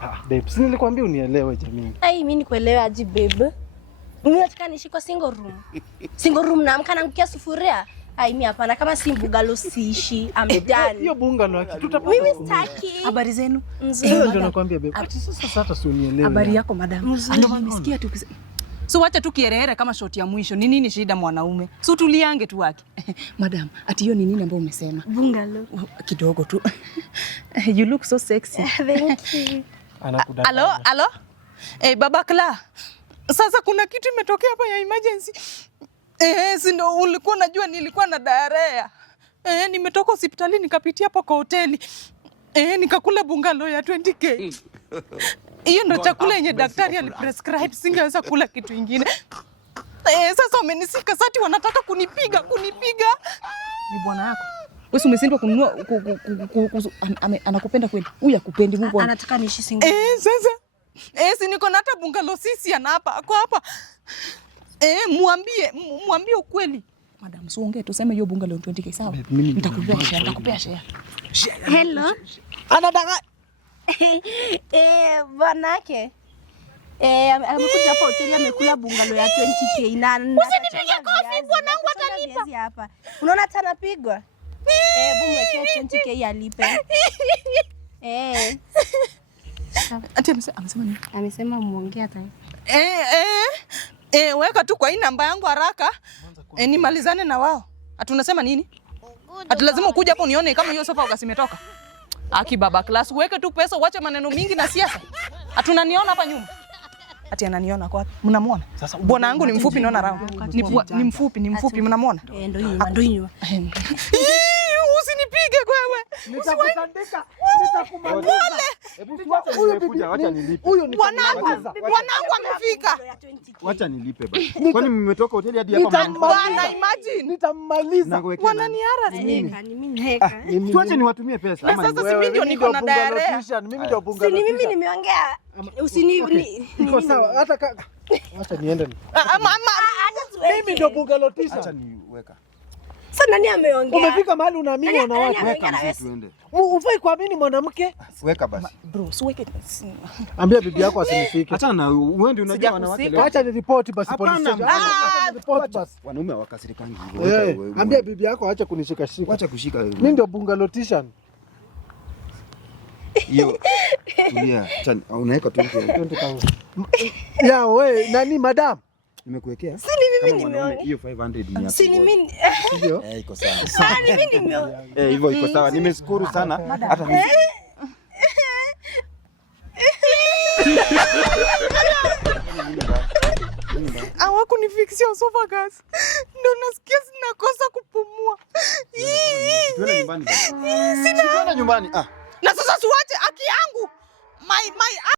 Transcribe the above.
Babe, si nilikwambia unielewe jamii. Ai, mimi nikuelewa aje babe? Unataka niishi kwa single room? Single room na amka nangukia sufuria? Ai, mimi hapana, kama si bungalow siishi. I'm done. Hiyo bungalow tutapata. Mimi sitaki. Habari zenu? Sasa ndio nakwambia babe. Ati sasa hata si unielewe. Habari yako madam? Ndio nimesikia tu. So wacha tu kiherehere kama shoti ya mwisho. Ni nini shida mwanaume? So tuliange tu wake. Madam, ati hiyo ni nini ambayo umesema? Bungalow. Kidogo tu. You look so sexy. Thank you. Hello? Baba Kla. Sasa kuna kitu imetokea hapa ya emergency. Si ndio ulikuwa unajua nilikuwa na diarrhea. Nimetoka hospitali nikapitia hapo kwa hoteli. Nikakula bungalow ya 20k. Hiyo ndo chakula yenye daktari aliprescribe, singeweza kula kitu kingine. Sasa umenisika sati wanataka kunipiga. Ni bwana yako. Wewe umesindwa kununua anakupenda kweli? Huyu akupendi Mungu. Anataka niishi single. Sasa. Si niko na hata bungalow sisi ana hapa. Ako hapa. Muambie ukweli. Madam, usiongee tuseme hiyo bungalow 20k sawa? Nitakupea share. Hello. Anadanga. Bwanake. Amekuja hapa hoteli amekula bungalow ya 20k na usinipige kofi bwanangu atanipa. Hapa. Unaona hata anapigwa? Bungalow ya 20k alipe. Ati amesema nini? Amesema muongee hata. Weka tu kwa hii namba yangu haraka. Nimalizane na wao. Atunasema nini? Ati lazima ukuje hapo unione kama hiyo sofa ukasimetoka. Aki baba class, weke tu pesa, uache maneno mingi na siasa. Atunaniona hapa nyuma. Ati ananiona kwa wapi? Mnamuona? Bwana wangu ni mfupi naona round. Ni mfupi mnamuona? Ndio hiyo. Usinipige wewe. Nitakutandika. Nitakumaliza. Hebu tuache acha nilipe. Huyo ni bwanangu amefika. Acha nilipe basi. Kwani mmetoka hoteli hadi hapa bwana imagine. Nitammaliza. Wananiara mimi. Tuache niwatumie pesa ama sasa si mimi ndio niko na diarrhea. Mimi ndio bungalow. Si mimi nimeongea. Niko sawa hata acha niende. Mimi ndio bungalow tisha. Acha niweka. Sasa nani ameongea? Umefika mahali unaamini wanawake. Weka tuende. Ufai kuamini mwanamke? Weka basi. Bro, siweke. Ambia bibi yako asinifike. Acha na wewe ndio unajua wanawake leo. Acha ni report basi polisi. Report basi. Wanaume wakasirikangi hivyo. Ambia bibi yako aache kunishika shika. Acha kushika wewe. Mimi ndio bungalow tisha. Hiyo tulia. Acha unaweka 20,000. Ya wewe nani madam? Nimekuwekea. Si mimi nimeongea. Hiyo 500 ni yako. Si mimi. Ndio? Iko sawa. Mimi nimeongea. Hivyo iko sawa. Nimeshukuru sana. Hata mimi. Hawakunifikishia sofa gas. Ndio nasikia sinakosa kupumua. Twende nyumbani basi. Sina. Twende nyumbani. Na sasa siwache haki yangu. My